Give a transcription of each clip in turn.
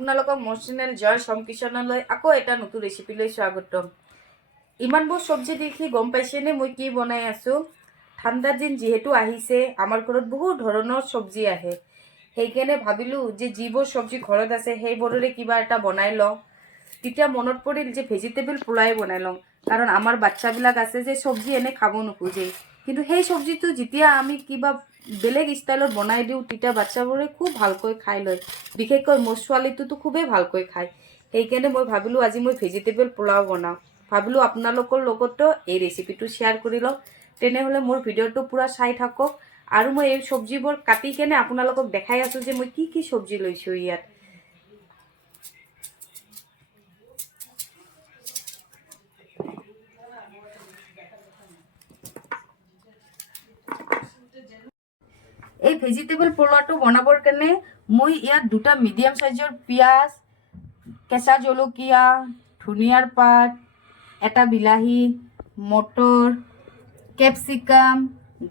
আপোনালোকক মোৰ চেনেল জয় সংকিচনলৈ আকৌ এটা নতুন ৰেচিপিলৈ স্বাগতম। ইমানবোৰ চব্জি দেখি গম পাইছেনে মই কি বনাই আছোঁ? ঠাণ্ডা দিন যিহেতু আহিছে, আমাৰ ঘৰত বহুত ধৰণৰ চব্জি আহে। সেইকাৰণে ভাবিলোঁ যে যিবোৰ চব্জি ঘৰত আছে সেইবোৰৰে কিবা এটা বনাই লওঁ। তেতিয়া মনত পৰিল যে ভেজিটেবল পোলাই বনাই লওঁ, কাৰণ আমাৰ বাচ্চাবিলাক আছে যে চব্জি এনে খাব নোখোজে। কিন্তু সেই চব্জিটো যেতিয়া আমি কিবা বেলেগ ষ্টাইলত বনাই দিওঁ তেতিয়া বাচ্চাবোৰে খুব ভালকৈ খাই লয়। বিশেষকৈ মোৰ ছোৱালীটোতো খুবেই ভালকৈ খায়। সেইকাৰণে মই ভাবিলোঁ আজি মই ভেজিটেবল পোলাও বনাওঁ। ভাবিলোঁ আপোনালোকৰ লগতো এই ৰেচিপিটো শ্বেয়াৰ কৰি লওঁ। তেনেহ'লে মোৰ ভিডিঅ'টো পূৰা চাই থাকক। আৰু মই এই চব্জিবোৰ কাটি কেনে আপোনালোকক দেখাই আছোঁ যে মই কি কি চব্জি লৈছোঁ ইয়াত। এই ভেজিটেবল পোলাওটো বনাবৰ কাৰণে মই ইয়াত দুটা মিডিয়াম সাইজৰ পিঁয়াজ, কেঁচা জলকীয়া, ধনিয়াৰ পাত, এটা বিলাহী, মটৰ, কেপচিকাম,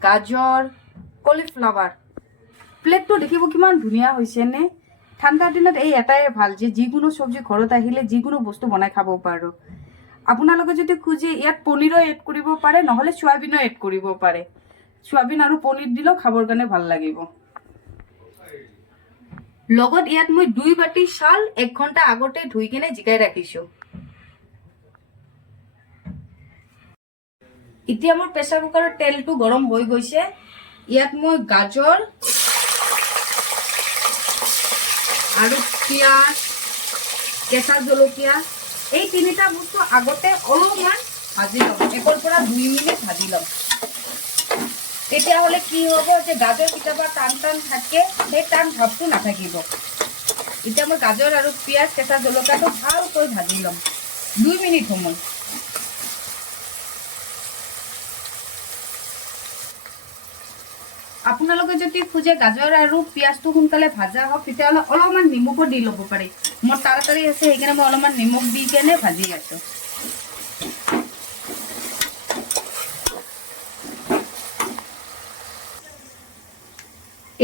গাজৰ, কলিফ্লাৱাৰ। প্লেটটো দেখিব কিমান ধুনীয়া হৈছেনে? ঠাণ্ডাৰ দিনত এই এটাই ভাল যে যিকোনো চব্জি ঘৰত আহিলে যিকোনো বস্তু বনাই খাব পাৰোঁ। আপোনালোকে যদি খোজে ইয়াত পনীৰো এড কৰিব পাৰে, নহ'লে চয়াবিনো এড কৰিব পাৰে। চয়াবিন আৰু পনীৰ দিলেও খাবৰ কাৰণে ভাল লাগিব। লগত ইয়াত মই 2 বাটি চাউল 1 ঘণ্টা আগতে ধুই কেনে জিকাই ৰাখিছোঁ। এতিয়া মোৰ প্ৰেছাৰ কুকাৰৰ তেলটো গৰম হৈ গৈছে। ইয়াত মই গাজৰ আৰু পিঁয়াজ, কেঁচা জলকীয়া এই তিনিটা বস্তু আগতে অলপমান ভাজি ল'ম। 1 পৰা 2 মিনিট ভাজি ল'ম। তেতিয়াহ'লে কি হ'ব যে গাজৰ কেতিয়াবা টান টান থাকে, সেই টান ভাৱটো নাথাকিব। এতিয়া মই গাজৰ আৰু পিঁয়াজ, কেঁচা জলকীয়াটো ভালকৈ ভাজি ল'ম 2 মিনিট সময়। আপোনালোকে যদি খোজে গাজৰ আৰু পিঁয়াজটো সোনকালে ভাজা হওক, তেতিয়াহ'লে অলপমান নিমখো দি ল'ব পাৰে। মোৰ তাড়াতাড়ি আছে সেইকাৰণে মই অলপমান নিমখ দি কেনে ভাজি আছোঁ।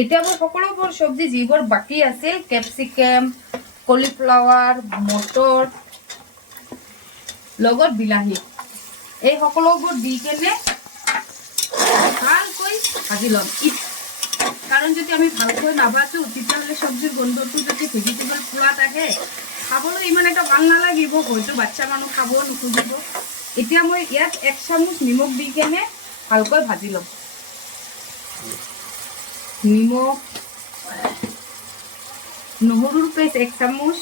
এতিয়া মই সকলোবোৰ চব্জি যিবোৰ বাকী আছিল, কেপচিকাম, কলিফ্লাৱাৰ, মটৰ লগত বিলাহী, এই সকলোবোৰ দি কেনে ভালকৈ ভাজি ল'ম। কাৰণ যদি আমি ভালকৈ নাভাজো তেতিয়াহ'লে চব্জিৰ গোন্ধটো যদি ভেজিটেবল পোলাওত আহে খাবলৈ ইমান এটা ভাল নালাগিব, হয়তো বাচ্চা মানুহ খাব নোখোজিব। এতিয়া মই ইয়াত 1 চামুচ নিমখ দি কেনে ভালকৈ ভাজি ল'ম। নিমখ, নহৰুৰ পেষ্ট 1 চামুচ,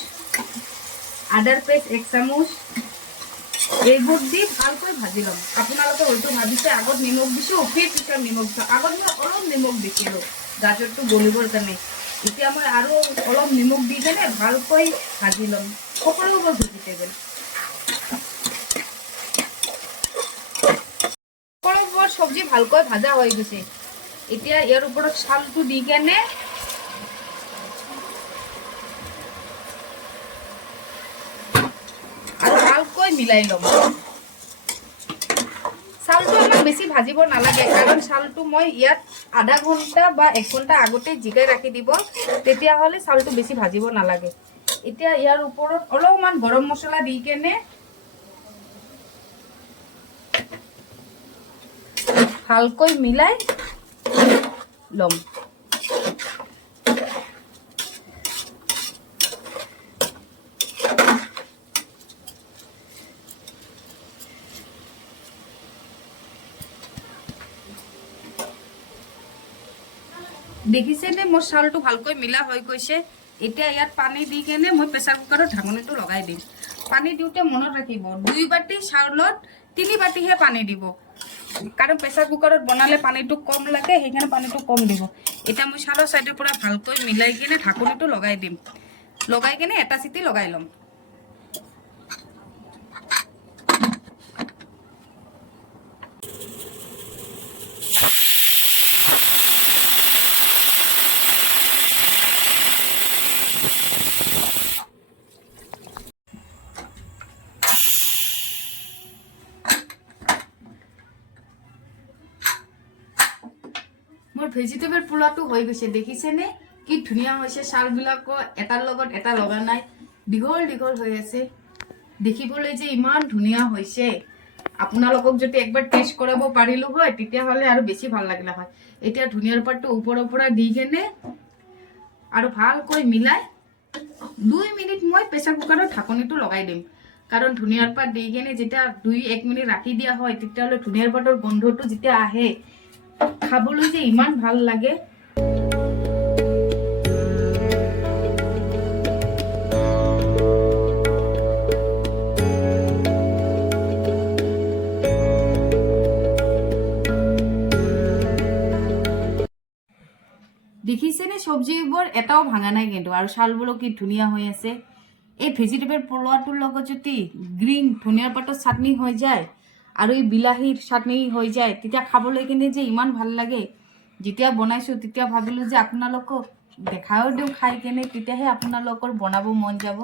আদাৰ পেষ্ট 1 চামুচ, এইবোৰ দি ভালকৈ ভাজি ল'ম। আপোনালোকে হয়তো ভাবিছে আগত নিমখ দিছোঁ, পিছত নিমখ দিছোঁ। আগত মই অলপ নিমখ দিছিলোঁ গাজৰটো গলিবৰ কাৰণে। এতিয়া মই আৰু অলপ নিমখ দি কেনে ভালকৈ ভাজি ল'ম সকলোবোৰ ভেজিটেবল। সকলোবোৰ চব্জি ভালকৈ ভাজা হৈ গৈছে। এতিয়া ইয়াৰ ওপৰত চাউলটো দি কেনে আৰু ভালকৈ মিলাই ল'ম। চাউলটো অলপ বেছি ভাজিব নালাগে, কাৰণ চাউলটো মই ইয়াত আধা ঘণ্টা বা 1 ঘণ্টা আগতে জিকাই ৰাখি দিব, তেতিয়াহ'লে চাউলটো বেছি ভাজিব নালাগে। এতিয়া ইয়াৰ ওপৰত অলপমান গৰম মছলা দি কেনে ভালকৈ মিলাই ল'ম। দেখিছেনে মোৰ চাউলটো ভালকৈ মিলা হৈ গৈছে। এতিয়া ইয়াত পানী দি কেনে মই প্ৰেছাৰ কুকাৰৰ ঢাকনিটো লগাই দিম। পানী দিওঁতে মনত ৰাখিব 2 বাটি চাউলত 3 বাটিহে পানী দিব, কাৰণ প্ৰেছাৰ কুকাৰত বনালে পানীটো কম লাগে, সেইকাৰণে পানীটো কম দিব। এতিয়া মই চাউলৰ চাইডৰ পৰা ভালকৈ মিলাই কেনে ঢাকনিটো লগাই দিম। লগাই কেনে এটা চিটি লগাই ল'ম। মোৰ ভেজিটেবল পোলাওটো হৈ গৈছে। দেখিছেনে কি ধুনীয়া হৈছে? চাউলবিলাকো এটাৰ লগত এটা লগা নাই। দীঘল দীঘল হৈ আছে, দেখিবলৈ যে ইমান ধুনীয়া হৈছে। আপোনালোকক যদি একবাৰ টেষ্ট কৰাব পাৰিলো হয় তেতিয়াহ'লে আৰু বেছি ভাল লাগিলে হয়। এতিয়া ধুনীয়াৰ পাতটো ওপৰৰ পৰা দি কেনে আৰু ভালকৈ মিলাই 2 মিনিট মই প্ৰেছাৰ কুকাৰৰ ঢাকনিটো লগাই দিম। কাৰণ ধুনীয়াৰ পাত দি কেনে যেতিয়া 2-1 মিনিট ৰাখি দিয়া হয় তেতিয়াহ'লে ধুনীয়াৰ পাতৰ গোন্ধটো যেতিয়া আহে খাবলৈ যে ইমান ভাল লাগে। দেখিছেনে চব্জিবোৰ এটাও ভাঙা নাই কিন্তু, আৰু চালবোৰো কি ধুনীয়া হৈ আছে। এই ভেজিটেবল পোলাওটোৰ লগত যদি গ্ৰীণ ধনিয়াৰ পাতৰ চাটনি হৈ যায় আৰু এই বিলাহীৰ চাটনি হৈ যায় তেতিয়া খাবলৈ কিনে যে ইমান ভাল লাগে। যেতিয়া বনাইছোঁ তেতিয়া ভাবিলোঁ যে আপোনালোকক দেখাও দিওঁ খাই কেনে, তেতিয়াহে আপোনালোকৰ বনাব মন যাব।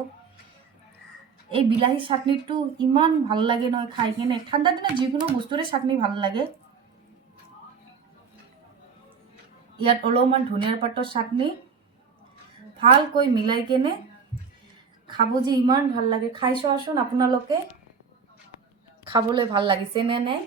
এই বিলাহীৰ চাটনিটো ইমান ভাল লাগে নহয় খাই কেনে। ঠাণ্ডা দিনত যিকোনো বস্তুৰে চাটনি ভাল লাগে। ইয়াত অলপমান ধনিয়াৰ পাতৰ চাটনি ভালকৈ মিলাই কেনে খাব যে ইমান ভাল লাগে। খাই চোৱাচোন আপোনালোকে, খাবলৈ ভাল লাগিছে নে নাই।